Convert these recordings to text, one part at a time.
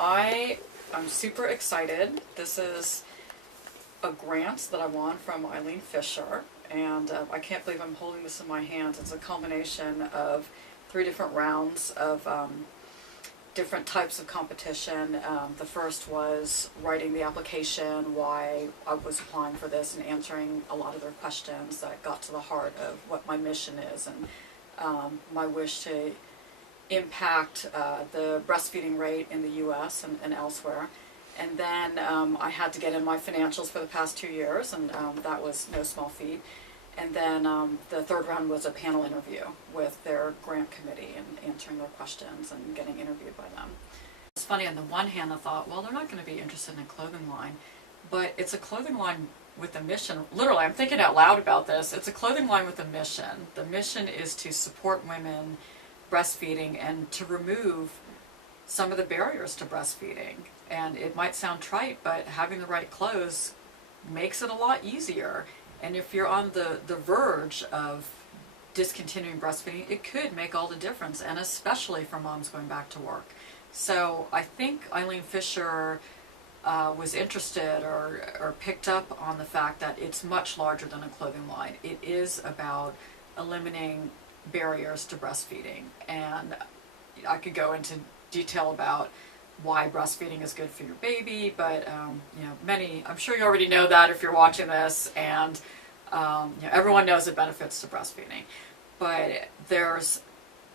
I'm super excited. This is a grant that I won from Eileen Fisher, and I can't believe I'm holding this in my hands. It's a combination of 3 different rounds of different types of competition. The first was writing the application, why I was applying for this, and answering a lot of their questions that got to the heart of what my mission is and my wish to impact the breastfeeding rate in the US and elsewhere. And then I had to get in my financials for the past 2 years, and that was no small feat. And then the third round was a panel interview with their grant committee and answering their questions and getting interviewed by them. It's funny, on the one hand I thought, well, they're not going to be interested in a clothing line, but it's a clothing line with a mission. Literally, I'm thinking out loud about this. It's a clothing line with a mission. The mission is to support women breastfeeding and to remove some of the barriers to breastfeeding. And it might sound trite, but having the right clothes makes it a lot easier. And if you're on the verge of discontinuing breastfeeding, it could make all the difference, and especially for moms going back to work. So I think Eileen Fisher was interested or picked up on the fact that it's much larger than a clothing line. It is about eliminating barriers to breastfeeding. And I could go into detail about why breastfeeding is good for your baby, but you know, I'm sure you already know that if you're watching this, and you know, everyone knows the benefits to breastfeeding. But there's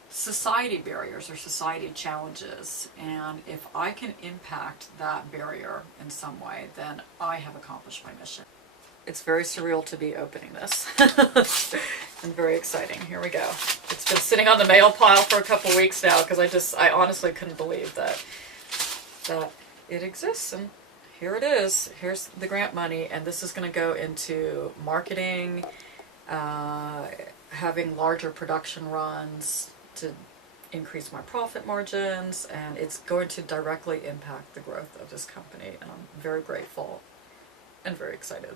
society barriers or society challenges, and if I can impact that barrier in some way, then I have accomplished my mission. It's very surreal to be opening this and very exciting. Here we go. It's been sitting on the mail pile for a couple weeks now because I honestly couldn't believe that it exists, and here it is. Here's the grant money, and this is going to go into marketing, having larger production runs to increase my profit margins, and it's going to directly impact the growth of this company, and I'm very grateful and very excited.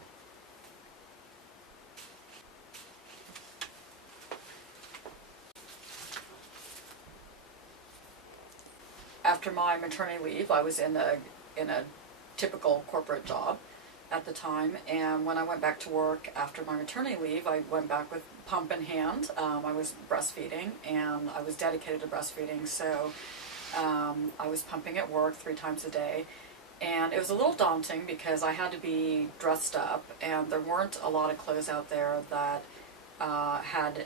After my maternity leave, I was in a typical corporate job at the time, and when I went back to work after my maternity leave, I went back with pump in hand. I was breastfeeding, and I was dedicated to breastfeeding, so I was pumping at work 3 times a day, and it was a little daunting because I had to be dressed up, and there weren't a lot of clothes out there that had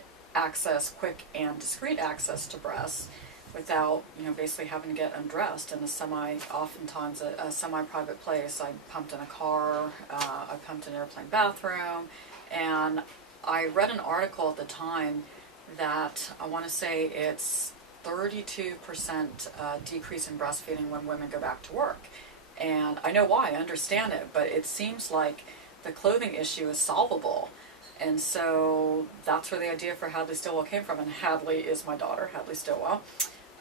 quick and discreet access to breasts, without, you know, basically having to get undressed in oftentimes a semi-private place. I pumped in a car, I pumped in an airplane bathroom, and I read an article at the time that I want to say it's 32% decrease in breastfeeding when women go back to work. And I know why, I understand it, but it seems like the clothing issue is solvable. And so that's where the idea for HadleyStilwell came from, and Hadley is my daughter, HadleyStilwell.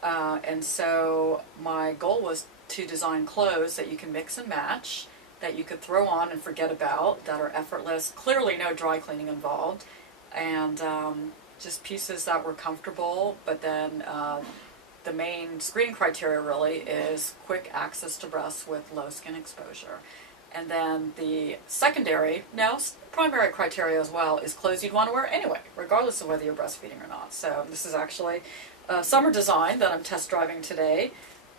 And so my goal was to design clothes that you can mix and match, that you could throw on and forget about, that are effortless, clearly no dry cleaning involved, and just pieces that were comfortable. But then the main screening criteria really is quick access to breasts with low skin exposure. And then the primary criteria as well is clothes you'd want to wear anyway, regardless of whether you're breastfeeding or not. So this is actually a summer design that I'm test driving today.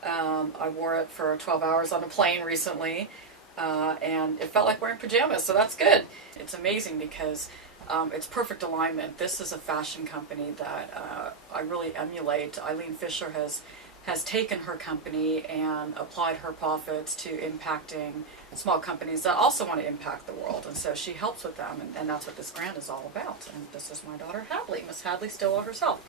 I wore it for 12 hours on a plane recently, and it felt like wearing pajamas, so that's good. It's amazing because it's perfect alignment. This is a fashion company that I really emulate. Eileen Fisher has taken her company and applied her profits to impacting small companies that also want to impact the world, and so she helps with them, and that's what this grant is all about. And this is my daughter Hadley, Miss HadleyStilwell herself.